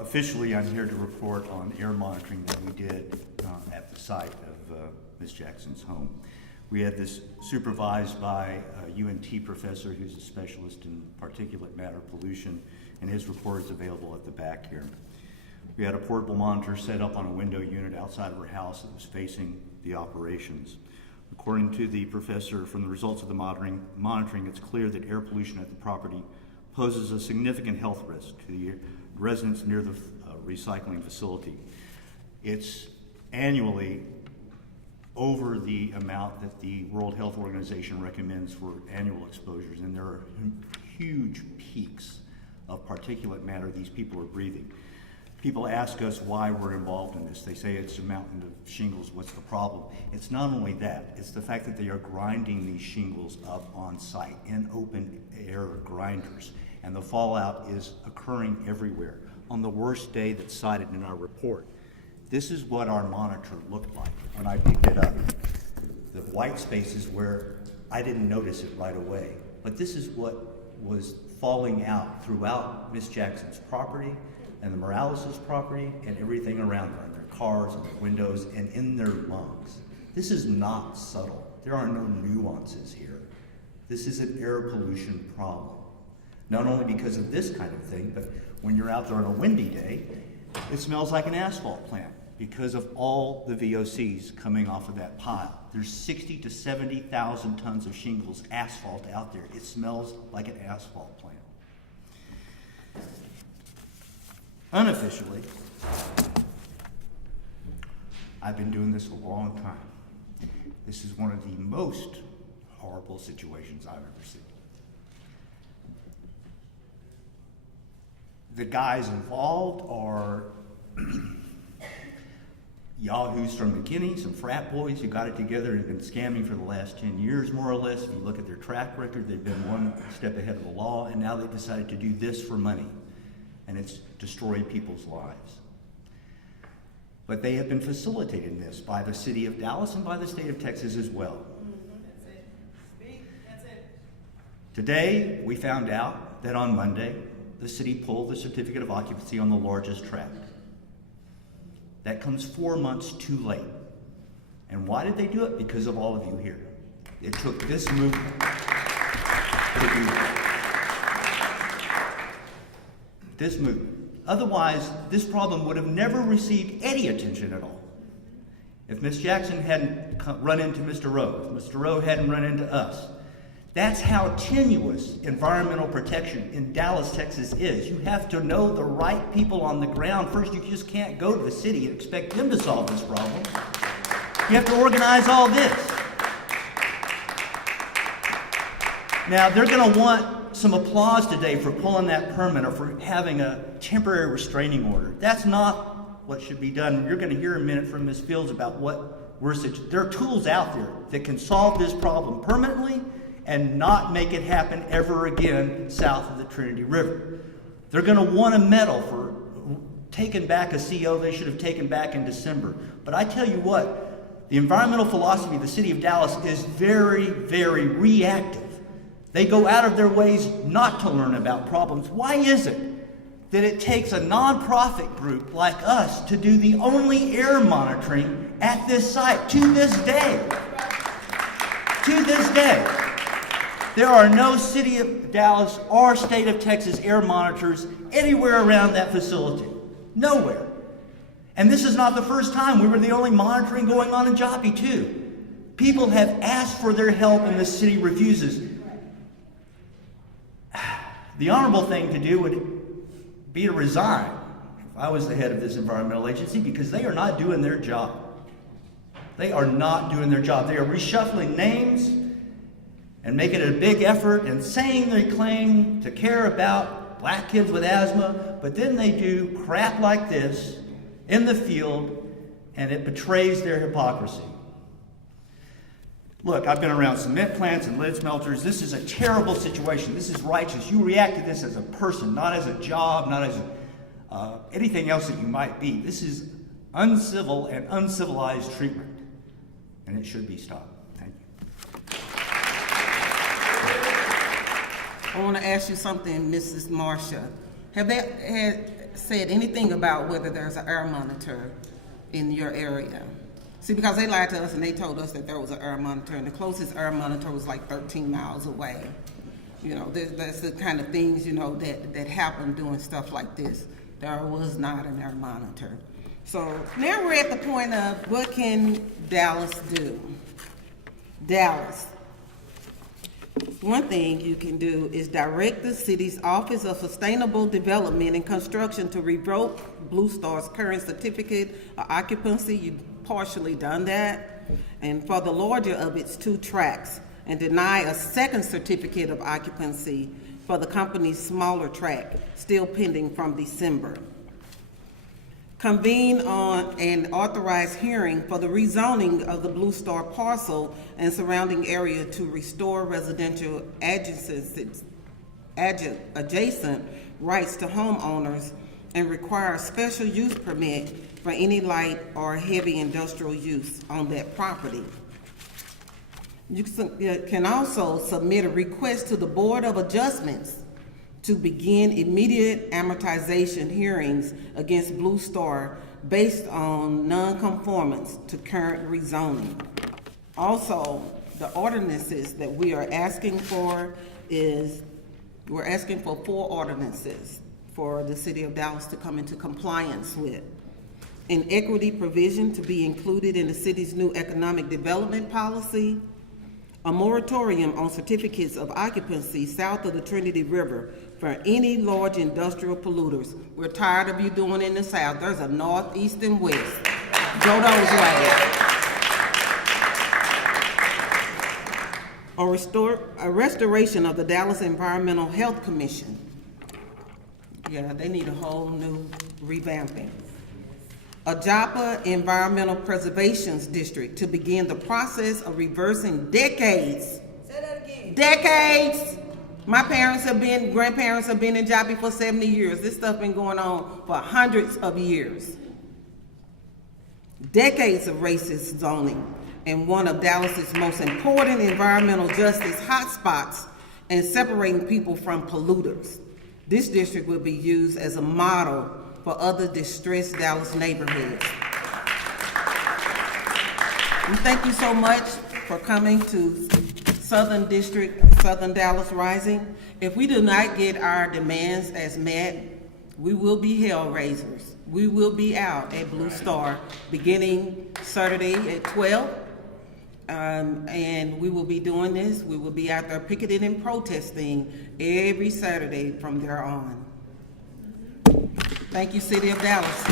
Officially, I'm here to report on air monitoring that we did at the site of Ms. Jackson's home. We had this supervised by a UNT professor who's a specialist in particulate matter pollution, and his report is available at the back here. We had a portable monitor set up on a window unit outside of her house that was facing the operations. According to the professor, from the results of the monitoring, it's clear that air pollution at the property poses a significant health risk to the residents near the recycling facility. It's annually over the amount that the World Health Organization recommends for annual exposures, and there are huge peaks of particulate matter these people are breathing. People ask us why we're involved in this. They say it's a mountain of shingles, what's the problem? It's not only that, it's the fact that they are grinding these shingles up on site in open air grinders, and the fallout is occurring everywhere. On the worst day that's cited in our report, this is what our monitor looked like when I picked it up. The white spaces where I didn't notice it right away, but this is what was falling out throughout Miss Jackson's property and the Morales' property and everything around there, in their cars and their windows and in their lungs. This is not subtle. There are no nuances here. This is an air pollution problem. Not only because of this kind of thing, but when you're out there on a windy day, it smells like an asphalt plant because of all the VOCs coming off of that pile. There's 60 to 70,000 tons of shingles, asphalt out there. It smells like an asphalt plant. Unofficially, I've been doing this a long time. This is one of the most horrible situations I've ever seen. The guys involved are yahoos from McKinney, some frat boys who got it together and have been scamming for the last 10 years, more or less. If you look at their track record, they've been one step ahead of the law, and now they've decided to do this for money, and it's destroyed people's lives. But they have been facilitating this by the city of Dallas and by the state of Texas as well. That's it. Speak. That's it. Today, we found out that on Monday, the city pulled the certificate of occupancy on the largest tract. That comes 4 months too late. And why did they do it? Because of all of you here. It took this movement to do that. This movement. Otherwise, this problem would have never received any attention at all. If Ms. Jackson hadn't run into Mr. Rowe, if Mr. Rowe hadn't run into us. That's how tenuous environmental protection in Dallas, Texas is. You have to know the right people on the ground. First, you just can't go to the city and expect them to solve this problem. You have to organize all this. Now, they're going to want some applause today for pulling that permit or for having a temporary restraining order. That's not what should be done. You're going to hear in a minute from Ms. Fields about what we're suggesting. There are tools out there that can solve this problem permanently and not make it happen ever again south of the Trinity River. They're going to want a medal for taking back a CO they should have taken back in December. But I tell you what, the environmental philosophy of the city of Dallas is very, very reactive. They go out of their ways not to learn about problems. Why is it that it takes a nonprofit group like us to do the only air monitoring at this site to this day? To this day. There are no City of Dallas or State of Texas air monitors anywhere around that facility. Nowhere. And this is not the first time. We were the only monitoring going on in Joppy, too. People have asked for their help and the city refuses. The honorable thing to do would be to resign if I was the head of this environmental agency, because they are not doing their job. They are not doing their job. They are reshuffling names and making it a big effort and saying they claim to care about black kids with asthma, but then they do crap like this in the field, and it betrays their hypocrisy. Look, I've been around cement plants and lead smelters. This is a terrible situation. This is righteous. You react to this as a person, not as a job, not as anything else that you might be. This is uncivil and uncivilized treatment, and it should be stopped. Thank you. I want to ask you something, Mrs. Marsha. Have they had said anything about whether there's an air monitor in your area. See, because they lied to us and they told us that there was an air monitor, and the closest air monitor was like 13 miles away. You know, that's the kind of things, you know, that happen doing stuff like this. There was not an air monitor. So now we're at the point of what can Dallas do? Dallas. One thing you can do is direct the city's Office of Sustainable Development and Construction to revoke Blue Star's current certificate of occupancy. You've partially done that. And for the larger of its 2 tracks, and deny a second certificate of occupancy for the company's smaller track, still pending from December. Convene on an authorized hearing for the rezoning of the Blue Star parcel and surrounding area to restore residential adjacent rights to homeowners and require a special use permit for any light or heavy industrial use on that property. You can also submit a request to the Board of Adjustments to begin immediate amortization hearings against Blue Star based on non-conformance to current rezoning. Also, the ordinances that we are asking for we're asking for 4 ordinances for the City of Dallas to come into compliance with. An equity provision to be included in the city's new economic development policy, a moratorium on certificates of occupancy south of the Trinity River for any large industrial polluters. We're tired of you doing in the south. There's a north, east, and west. Go those ways. A restoration of the Dallas Environmental Health Commission. Yeah, they need a whole new revamping. A JAPA Environmental Preservations District to begin the process of reversing decades. Say that again. Decades. My grandparents have been in Joppy for 70 years. This stuff been going on for hundreds of years. Decades of racist zoning and one of Dallas's most important environmental justice hotspots and separating people from polluters. This district will be used as a model for other distressed Dallas neighborhoods. And thank you so much for coming to Southern District, Southern Dallas Rising. If we do not get our demands as met, we will be hell raisers. We will be out at Blue Star beginning Saturday at 12. And we will be doing this. We will be out there picketing and protesting every Saturday from there on. Thank you, City of Dallas.